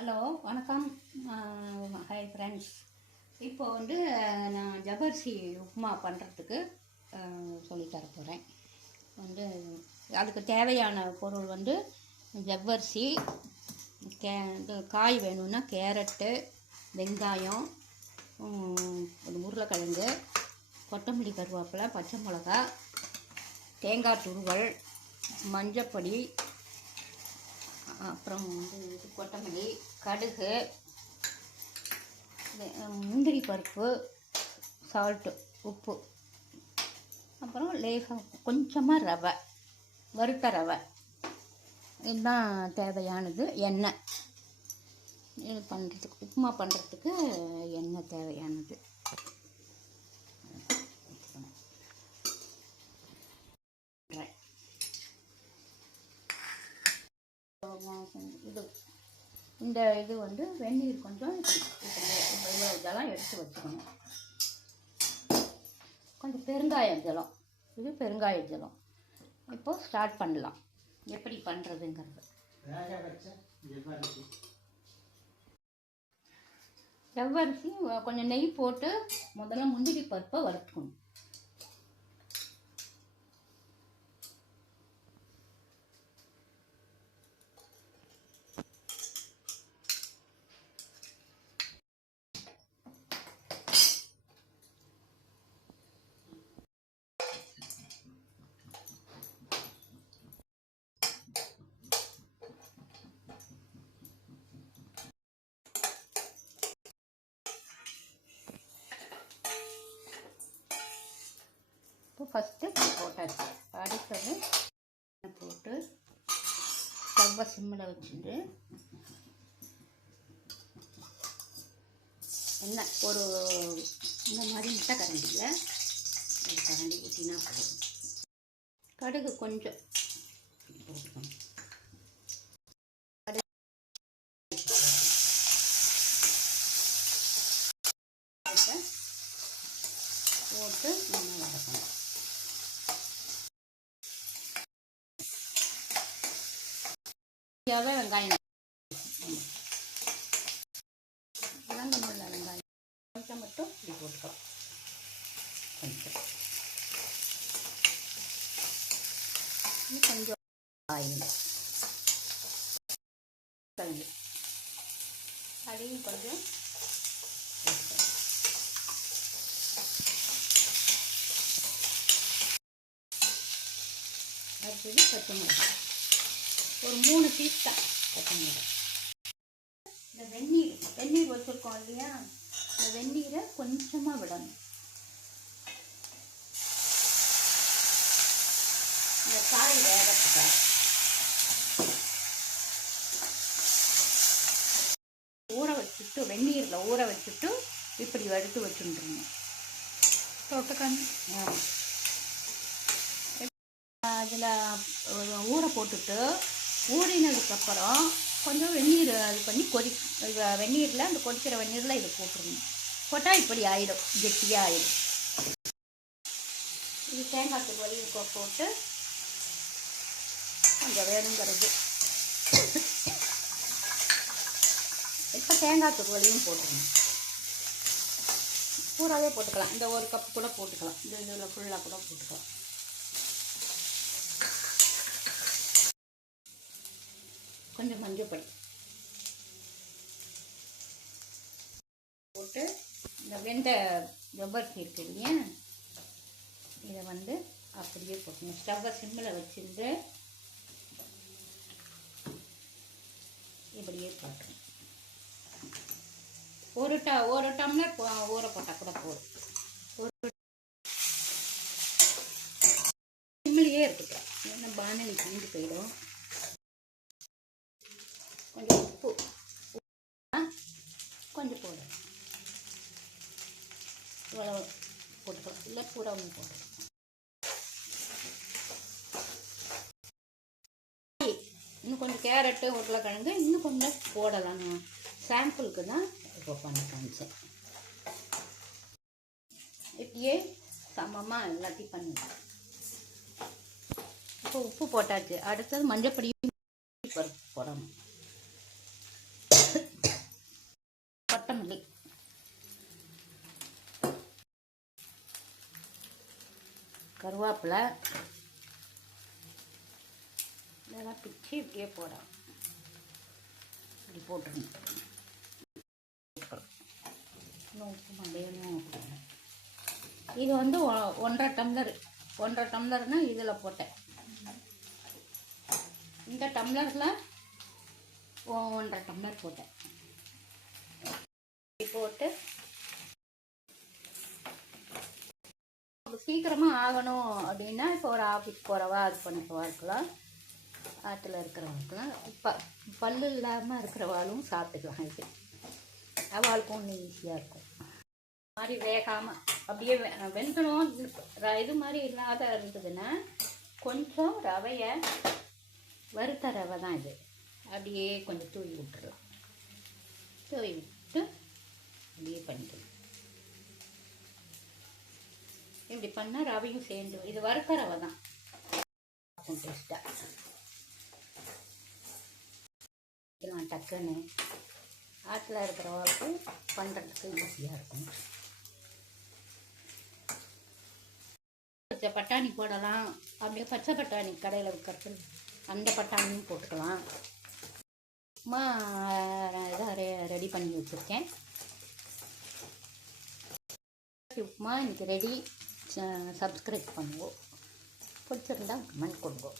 Hello வணக்கம். Hi friends இப்போ வந்து நான் ஜபர்சி உப்புமா பண்ணுறதுக்கு சொல்லித்தர போகிறேன் வந்து அதுக்கு தேவையான பொருள் வந்து ஜவ்வரிசி கே இது காய் வேணும்னா கேரட்டு வெங்காயம் உருளைக்கிழங்கு கொத்தமல்லி கருவேப்பிலை பச்சை மிளகா தேங்காய் துருவல் மஞ்சப்பொடி அப்புறம் வந்து இது கொத்தமல்லி கடுகு முந்திரி பருப்பு சால்ட்டு உப்பு. அப்புறம் லேசாக கொஞ்சமாக ரவை. வறுத்த ரவை. இதுதான் தேவையானது. எண்ணெய். இது பண்ணுறதுக்கு உப்புமா பண்ணுறதுக்கு எண்ணெய் தேவையானது. இது இந்த இது வந்து வெந்நீர் கொஞ்சம் இவ்வளோ இதெல்லாம் எடுத்து வச்சுக்கணும். கொஞ்சம் பெருங்காய ஜலம் இது பெருங்காய ஜலம். இப்போ ஸ்டார்ட் பண்ணலாம். எப்படி பண்ணுறதுங்கிறது செவ்வரிசி வ- கொஞ்சம் நெய் போட்டு முதல்ல முந்திரி பருப்பை வறுத்துக்கணும். ஃபஸ்ட்டு போட்டாச்சு. அடுத்தது போட்டு ஸ்டவ்வை சிம்மில் வச்சுட்டு என்ன ஒரு இந்த மாதிரி முட்டை கரண்டியில் ஒரு கரண்டி ஊற்றினா போதும். கடுகு கொஞ்சம். போட்டு போட்டு நம்ம வதக்கணும். தேவை வெங்காயம். வதங்கணும்ல வெங்காயம். கொஞ்சம் மட்டும் இப்படி போட்டுக்கலாம். கொஞ்சம். கொஞ்சம் ஆயில் அதையும் கொஞ்சம் அடுத்தது பச்சை மிளகாய் ஒரு மூணு பீஸ் தான். இந்த வெந்நீர் வெந்நீர் வச்சுருக்கோம் இல்லையா? இந்த வெந்நீரை கொஞ்சமாக விடணும். இந்த காய் வேகத்துக்காக ஊற வச்சுட்டு வெந்நீரில் ஊற வச்சுட்டு இப்படி எடுத்து வச்சுட்டுருங்க தொட்டுக்கணும் அதில் ஊற போட்டுட்டு ஊறினதுக்கப்புறம் கொஞ்சம் வெந்நீர் இது பண்ணி கொதி வெந்நீரில் அந்த கொதிக்கிற வெந்நீரில் இது போட்டுருங்க. போட்டால் இப்படி ஆயிடும் கெட்டியாக ஆயிடும் இது தேங்காய் துருவலி போட்டு கொஞ்சம் வேணுங்கிறது. இப்போ தேங்காய் துருவலியும் போட்டுருங்க. பூராவே போட்டுக்கலாம். இந்த ஒரு கப் கூட போட்டுக்கலாம். இந்த இதில் ஃபுல்லாக கூட போட்டுக்கலாம். கொஞ்சம் மஞ்சப்பொடி. போட்டு இந்த வெந்த வெவ்வரிசி இருக்கு இல்லையா? இதை வந்து அப்படியே போட்டணும் ஸ்டவ்வை சிம்மில் வச்சுருந்து இப்படியே போட்டணும் ஒரு ட ஒரு டம்ளர் ஊற போட்டால் கூட போதும். ஒரு சிம்மிலேயே இருக்கட்டும் ஏன்னா பானலி தீண்டு போயிடும் கொஞ்சம் உப்பு ஆ, கொஞ்சம் போடு. இவ்வளோ போட்டுக்கலாம் இல்லை கூட ஒன்று போடு இன்னும் கொஞ்சம் கேரட்டு உருளைக்கிழங்கு இன்னும் கொஞ்சம் போடலாம். நான் சாம்பிளுக்கு தான் இப்போ பண்ண காமிச்சேன் இப்படியே சமமாக எல்லாத்தையும் பண்ணுவேன் இப்போ உப்பு போட்டாச்சு. அடுத்தது மஞ்சப்பொடியும் பருப்பு போடணும். கருவேப்பிலை. இதெல்லாம் பிச்சு இப்படியே போடலாம் இப்படி போட்டுருங்க இது வந்து ஒ- ஒன்றரை டம்ளர். ஒன்றரை டம்ளர்னா இதில் போட்டேன். இந்த டம்ளரில் ஒன்றரை டம்ளர் போட்டேன். போட்டு சீக்கிரமாக ஆகணும் அப்படின்னா இப்போ ஒரு ஆஃபீஸ் போகிறவா அது பண்ணவா இருக்கலாம். ஆற்றுல இருக்கிறவங்களுக்குலாம் ப பல்லு இல்லாமல் இருக்கிறவாளும் சாப்பிட்டுக்கலாம் இது. அவளுக்கும் ஒன்று ஈஸியாக இருக்கும். மாதிரி வேகாமல் அப்படியே வெந்தணும் ர- இது மாதிரி இல்லாத இருந்ததுன்னா கொஞ்சம் ரவையை வறுத்த ரவை தான் இது. அப்படியே கொஞ்சம் தூவி விட்டுருலாம் தூவி விட்டு அப்படியே பண்ணிக்கலாம் இப்படி பண்ணால் ரவையும் சேர்ந்து இது வறுத்த ரவை தான். டேஸ்ட்டாக டக்குன்னு டக்குன்னு ஆற்றுல இருக்கிறவங்களுக்கு பண்ணுறதுக்கு ஈஸியாக இருக்கும். பட்டாணி போடலாம். அப்படியே பச்சை பட்டாணி கடையில் விற்கிறது அந்த பட்டாணியும் போட்டுக்கலாம். உப்புமா இதாக ரெ ரெடி பண்ணி வச்சுருக்கேன். உப்புமா இன்னைக்கு ரெடி சப்ஸ்கிரைப் பண்ணுவோம் பிடிச்சிருந்தா கமெண்ட் கொடுங்கோ.